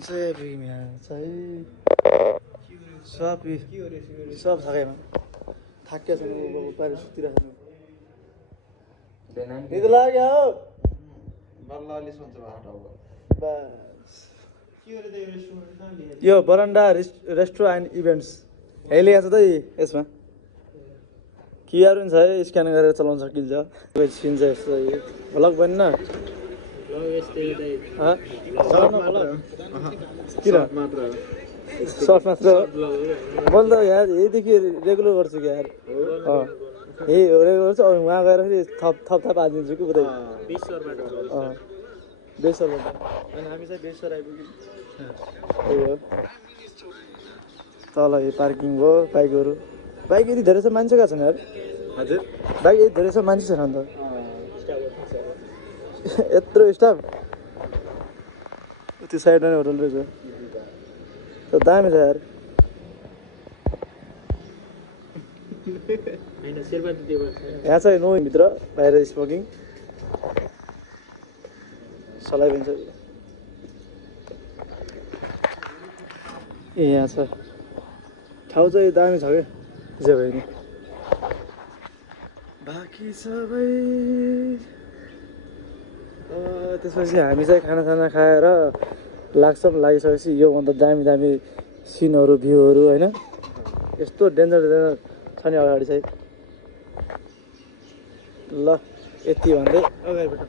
से premier चाहिँ सब थकाइमा थाकिया छन् बाहिर सुतिरहेको छन् निद लाग्यो हौ बल्ल अलि सोच्नु बस यो बरन्डा रेस्टुरेन्ट एन्ड इभेन्ट्स हेलिया छ त यसमा क्युआर पनि छ है स्क्यान गरेर चलाउन सकिन्छ सिन चाहिँ यस्तो भ्लग बन्न सर्ट मात्र मैले त यार यहीदेखि रेगुलर गर्छु कि यार यही रेगुलर गर्छु उहाँ गएर फेरि थप हालिदिन्छु कि पुरै बेसरबाट अनि हामी चाहिँ बेसर आइपुग्यौँ त्यही हो तल यो पार्किङ हो बाइकहरू बाइक यति धेरै छ मान्छे कहाँ छन् यार हजुर बाइक यति धेरै छ मान्छे छैन अन्त यत्रो स्टाफ त्यो साइडमा नै होटल रहेछ त्यो दामी छ यार यहाँ चाहिँ नो भित्र बाहिर स्मोकिङ सलाई पनि छ ए यहाँ छ ठाउँ चाहिँ दामी छ क्या जे भयो नि बाँकी सबै त्यसपछि हामी चाहिँ खाना खाएर लाग्छ लागिसकेपछि योभन्दा दामी सिनहरू भ्यूहरू होइन यस्तो डेन्जर छ नि अगाडि चाहिँ ल यति भन्दै अगाडिबाट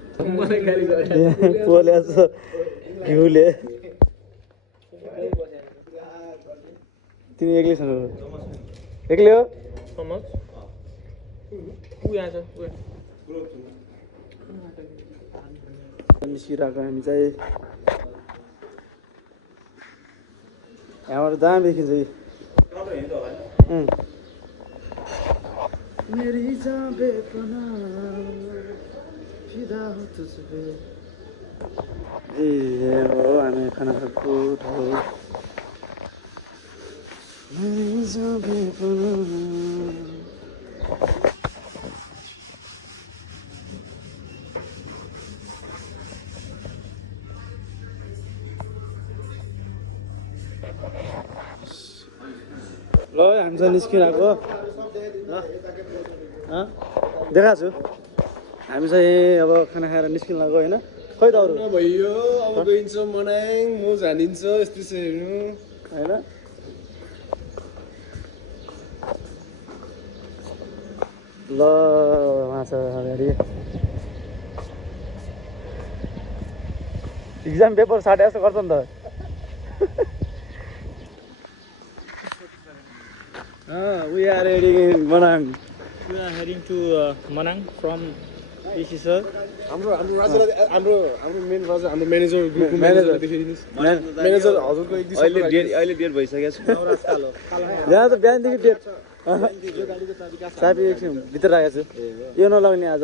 पोल्या छ घिउले तिमी एक्लै छन् एक्लै हो निस्किरहेको हामी चाहिँ यहाँबाट दामी देखिन्छ मेरी जाबे पना फिदा हो तुझपे ए हो हामी खाना खाएको ठाउँ मेरी जाबे पना ल हामी चाहिँ निस्किरहेको देखाएको छु हामी चाहिँ अब खाना खाएर निस्किन लाग्यो होइन खै त अरू भइयो अब गइन्छ मनाङ म जानिन्छ यस्तो छ हेर्नु होइन ल माछा अगाडि इक्जाम पेपर साटे जस्तो गर्छ नि त we are heading in Manang. We are heading to Manang from PC sir. हाम्रो मेन राजा हाम्रो म्यानेजर ग्रुपको म्यानेजर देखिदिनुस् म्यानेजर हजुरको एक दिन अहिले डेट भइसकेको छ यहाँ त बिहानदेखि डेट चाबी एकछिन भित्र राखेको छु यो नलाउने आज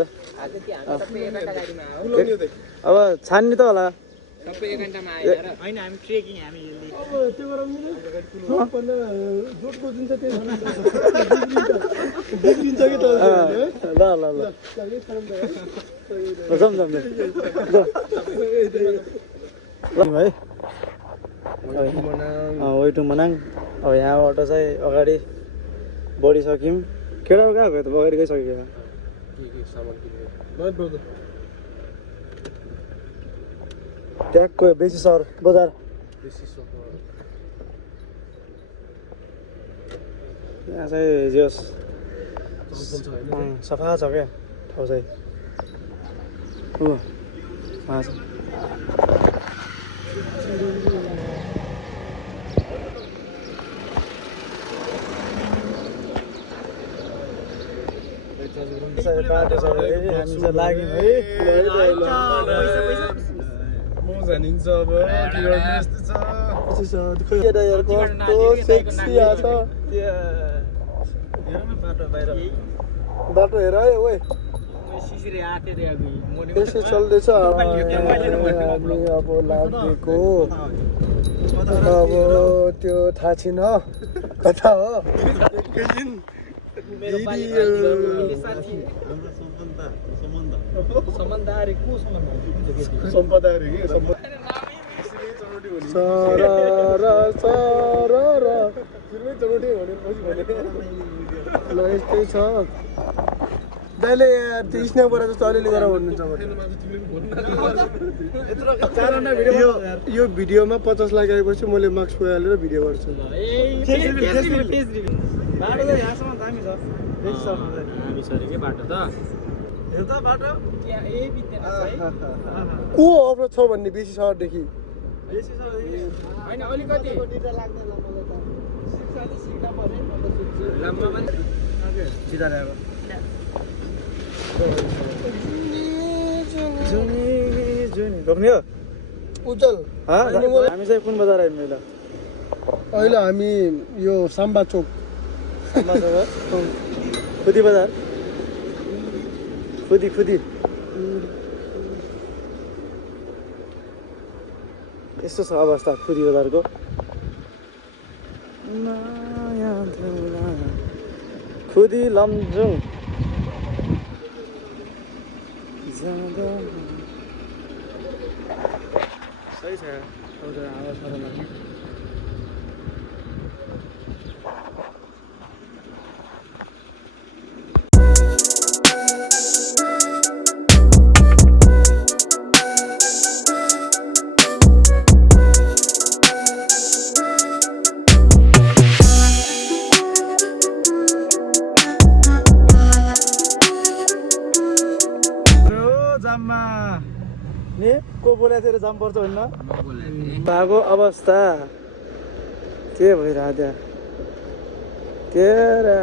अब छान्ने त होला सबै 1 घण्टामा आएर हैन हामी ट्रेकिङ हामी अब त्यो गराउनु पहिला जोडको जुन छ त्यो बिग्रिन्छ कि त ल ल ल जम है वे टु मनाङ अब यहाँबाट चाहिँ अगाडि बढिसक्यौँ केटा कहाँ गयो त अगाडि गइसक्यो ट्यागको बेसी सहर बजार यहाँ चाहिँ जोस् सफा छ क्या ठाउँ चाहिँ बाटो छ हामी चाहिँ लाग्यौँ है जानिन्छ अब बाटो हेर है ओए यसो चल्दैछ अब लागेको अब त्यो थाहा छैन कता हो सरर सरर फिल्मै चरोटे भने पछि भने ल यस्तै छ दाइले त्यो स्न्यापबाट जस्तो अलिअलि गरेर भन्नुहुन्छ यो भिडियोमा 50 लाख आएपछि मैले मार्क्स पुगालेर भिडियो गर्छु बाटो त यहाँसम्म दामी छ हामी सरी के बाटो त हेर त बाटो यही बित्दैन है को अप्रोच छ भन्ने बेसी सहरदेखि बेसी छ हैन अलिकति डिटा लाग्दैन मलाई त सिक्साले सिक्दा पर्ने मतलब लाम्बा पनि सिधा ल्याएको जुनी जुनी रोक्ने हो उज्जल हामी चाहिँ कुन बजार आइम ल अहिले हामी यो साम्बा चोक खुदी बजार खुदी खुदी यस्तो छ अवस्था खुदी बजारको खुदी लमजुङ सही छ एउटा आवाज मात्र को बोलेको थियो जाम पर्छ भन्न भएको अवस्था के भइरहेको त्यहाँ के रे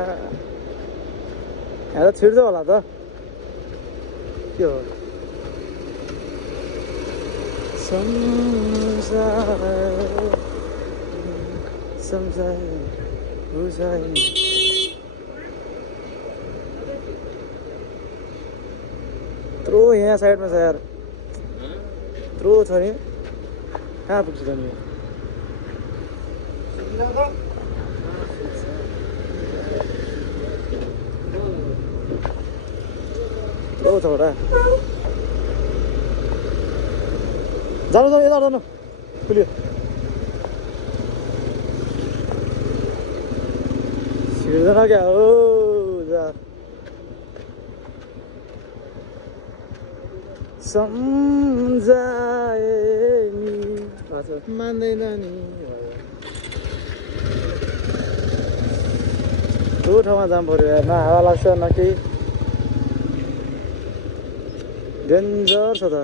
यहाँ त छिर्छ होला त के हो यत्रो यहाँ साइडमा छ यार यत्रो छ नि कहाँ पुग्छ त नि यत्रो छ एउटा जानु जानु यता जानु खुल्यो छिर्दैन क्या हो जा सम्झाए नि मान्दैन नि त्यो ठाउँमा जाम पर्यो यार न हावा लाग्छ न केही डेन्जर छ त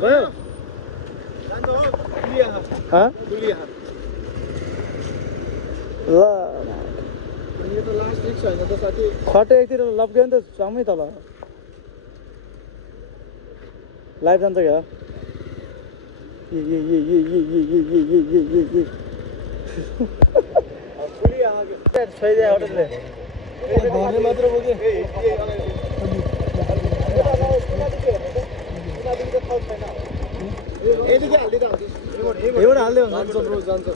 गयो ल खटे एकतिर लप्क्यो नि त सामै तल लाइभ जान्छ क्या मात्र बोके एउटा हाल्दै हुन्छ जान्छ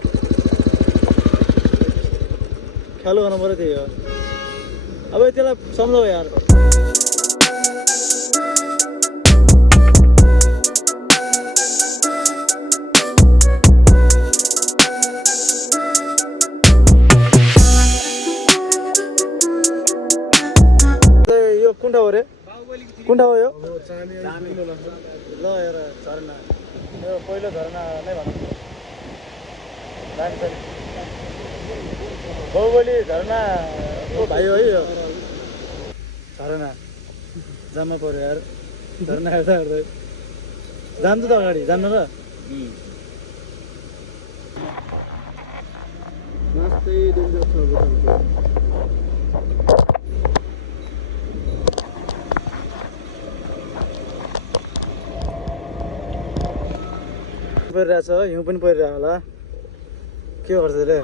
ख्यालो गर्नु पऱ्यो त्यही हो अब त्यसलाई सम्झाऊ यार यो कुन ठाउँ हो रे कुन ठाउँ हो यो ल हेर झरना यो पहिलो झरना नै भनौँ दामी छ नि बाहुबली झरना को भाइ हो है यो झरना जान्नु पर्यो यार झरना हेर्दा हेर्दै जान्छु त अगाडि जान्नु र परिरहेछ हिउँ पनि परिरहेको होला के गर्छ रे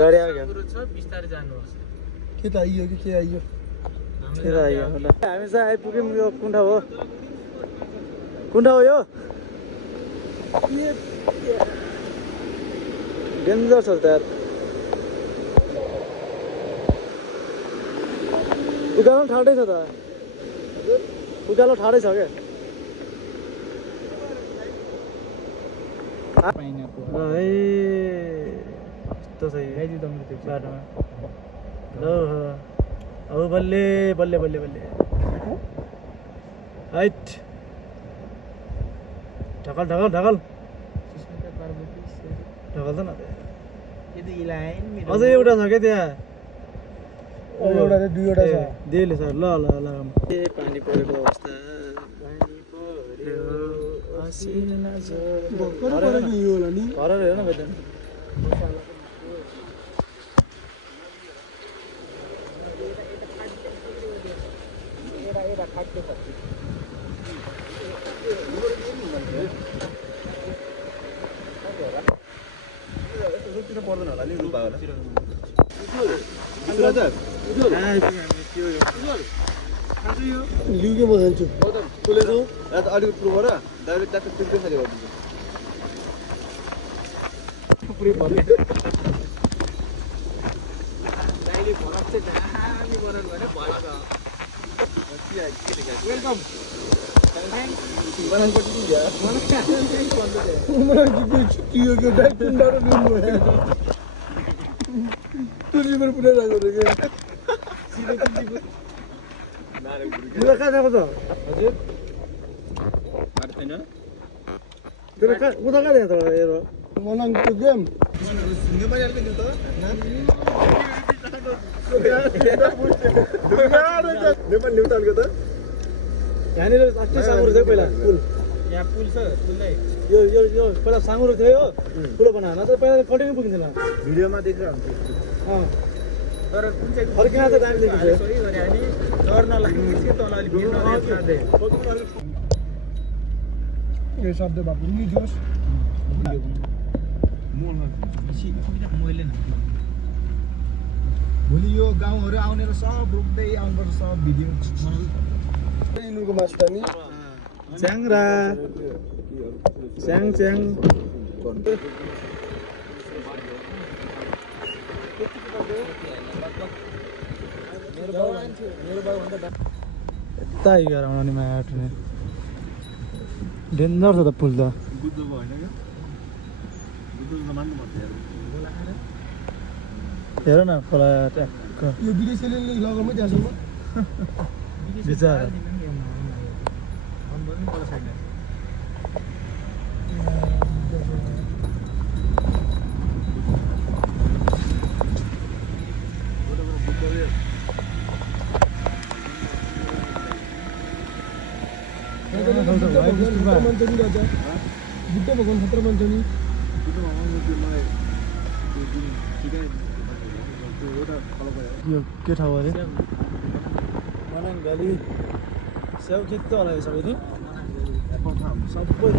गाडी आयो के त आइयो कि के आइयो हामी चाहिँ आइपुग्यौँ यो कुन ठाउँ हो कुन ठाउँ हो यो डेन्जर छ त यार उकालो ठाडै छ त उकालो ठाडै छ क्या pineapple. है यस्तो छ बाटोमा ल अब बल्ले बल्ले बल्ले बल्ले हाइट ढकल ढकल ढकल ढकल त न अझै एउटा छ क्या त्यहाँ एउटा र दुईवटा छ दिएले सर ल ल ल पानी परेको अवस्था भर्खर परेको यो होला नि घर हेर न बेदन पर्दैन होला नि रुपा होला लिउ के म खान्छु कसले दो रात अलिक प्रो गर दाइले ट्याक्क फिक्दै खाली गरिदिन्छ पुरै भर्ने दाइले भरक चाहिँ दामी बनाउनु भने भरक वेलकम बनानपट्टि नि भ्या मलाई के चियो के डाइ कुण्डारो लिनु भयो तुलीबर पुरा राखेको रे के तिम्रो कहाँ गएको त हजुर मार छैन तिम्रो कहाँ उता कहाँ गएको त हेर मनाङको गेम नेपाल न्युतालको त यहाँनिर अस्ति साँगुरो थियो पहिला पुल यहाँ पुल छ पुलै यो यो यो पहिला साँगुरो थियो यो ठुलो बनाएर नत्र पहिला कन्टिन्यू पुगिन्थेन भिडियोमा देखिरहेको हुन्थ्यो अँ तर कुन चाहिँ फर्किँदा त दामी देखिन्छ सही गरे अनि डर नलाग्ने कि तल अलि भिड नलाग्ने यो शब्द बाबु नि जोस मैले न भोलि यो गाउँहरू आउने र सब रोक्दै आउनुपर्छ सब भिडियो इनुको मासु त नि च्याङ्रा च्याङ च्याङ यता हिँडेर आउने माया उठ्ने डेन्जर छ त पुल त बुद्धको होइन क्या बुद्धको नमान्नु पर्छ हेर न खोला ट्याक्क यो विदेशीले लगाउमै त्यहाँसम्म बिचरा बुद्ध भगवान खत्र मान्छ नि यो के ठाउँ अरे मनाङ भ्याली स्याउ खिच्छ होला यो सबै नि सबै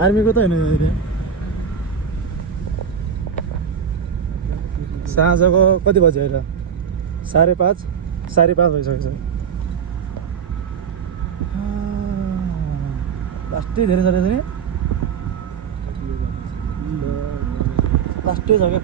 आर्मीको त होइन यो एरिया साँझको कति बज्यो अहिले 5:30 5:30 भइसकेको छ लास्टै धेरै छ नि लास्टै छ क्या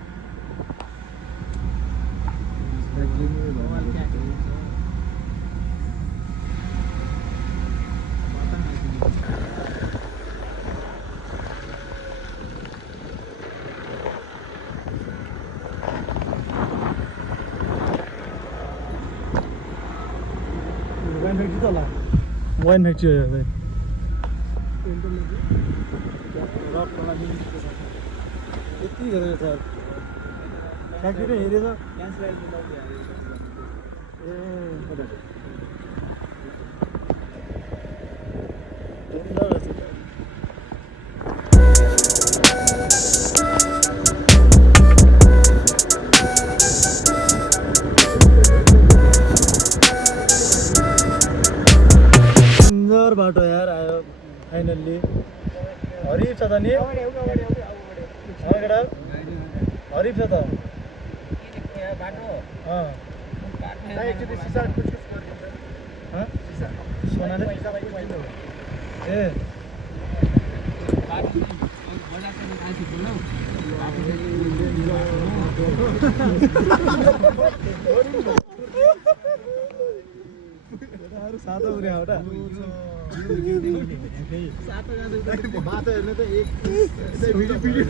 वाइन फ्याक्ट्री त होला वाइन फ्याक्ट्री हो यो चाहिँ यति धेरै छ फ्याक्ट्री हेरेछ सुन्दर बाटो यार आयो फाइनल्ली हरिफ छ त नि केटा हरिफ छ त सोनाले ए सातो उरे एउटा बाटो हेर्ने त एक भिडियो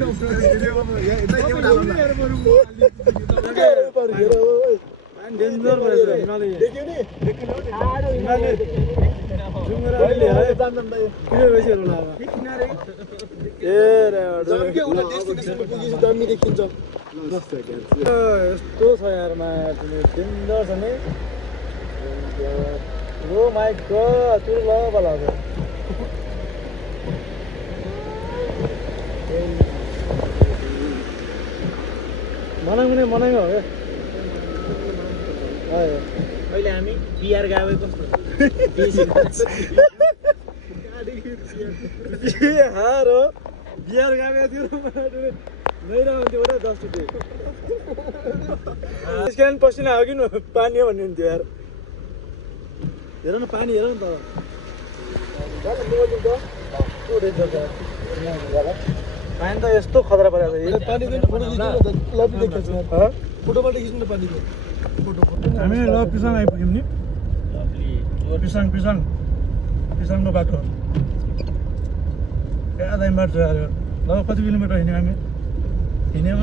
डेन्जर भएछ हिमालय देख्यो नि हिमालय जुङ्गरा अहिले है किन बेसीहरू लाग्यो ए रे के उता डेस्टिनेसनमा पुगेपछि दामी देखिन्छ यस्तो छ यार माया तिमी डेन्जर छ नि ओ माई गॉड तुर लभ लाग्यो मनाङ पनि मनाङ हो क्या अहिले हामी बिहार गए कस्तो बिहार हो बिहार गएको थियो गइरह हुन्थ्यो एउटा 10 रुपियाँ स्क्यान पसिना हो कि पानी हो भन्ने हुन्थ्यो यार हेर न पानी हेर न त पानी त यस्तो खतरा परेको छ पानीको फोटो खिच्नु लभ देखेछ फोटोबाट खिच्नु न पानीको हामी ल पिसाङ आइपुग्यौँ नि पिसाङको बाटो क्या दामी बाटो छ यार ल कति किलोमिटर हिँड्यौँ हामी हिँड्यौँ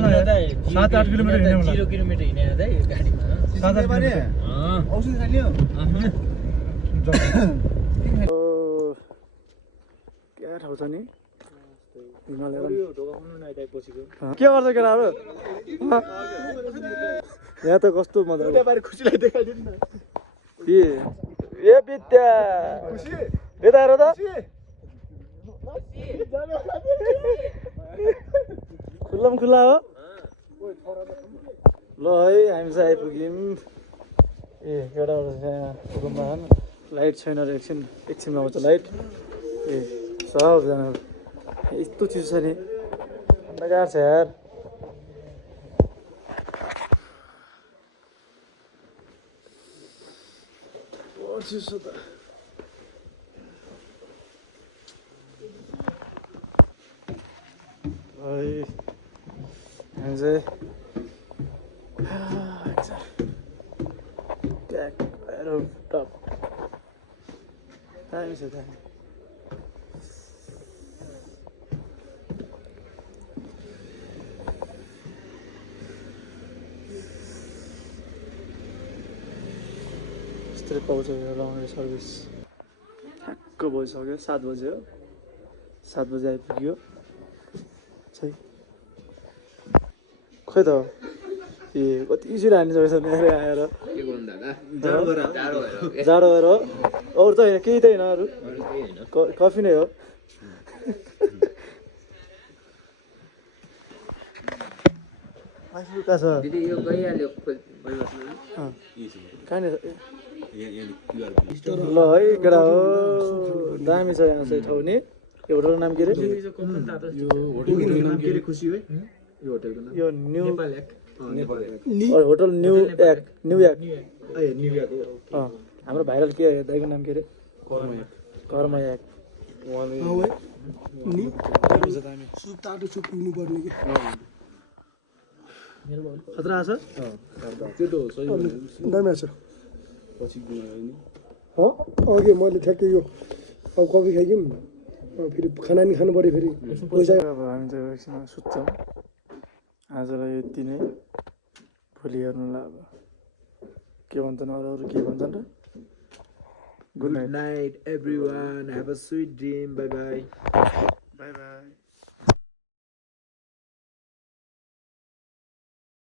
7-8 किलोमिटर हिँड्यौँ 0 किलोमिटर हिँडेर है गाडीमा 7-8 किलोमिटर औषधि खालियो क्या ठाउँ छ नि हिमालय के गर्छ केटाहरू यहाँ त कस्तो मजा खुसीलाई देखाइदिनु न ए विद्या यता हेर त खुल्ला हो ल है हामी चाहिँ आइपुग्यौँ ए एउटा गुम्बा लाइट छैन र एकछिनमा आउँछ लाइट ए सबजना यस्तो चिसो छ नि मजा छ यार चिसो त है हामी चाहिँ टप दामी छ दामी यस्तै पाउँछ लाउने सर्भिस ठ्याक्क भइसक्यो 7 बजे हो 7 बजे आइपुग्यो चाहिँ खोइ त ए कति छिटो हानिसकेछ नि आएर जाडो भएर अरू त होइन केही त होइन अरू कफी नै हो कहाँ छ कहाँनिर ल है केटा हो दामी छ यहाँ चाहिँ ठाउँ नि यो होटलको नाम के अरे यो न्यू होटल न्युयार्क हाम्रो भाइरल के दाइको नाम के अरे कर्मयाक खतरा छ दामी छ अघि मैले ठ्याक्कै यो अब कफी खाइदिउँ फेरि खाना नि खानु पऱ्यो फेरि पैसा अब हामी चाहिँ एकछिनमा सुत्छौँ आजलाई यति नै भोलि हेर्नुलाई अब के भन्छन् अरू के भन्छन् र Good night everyone, have a sweet dream, bye bye.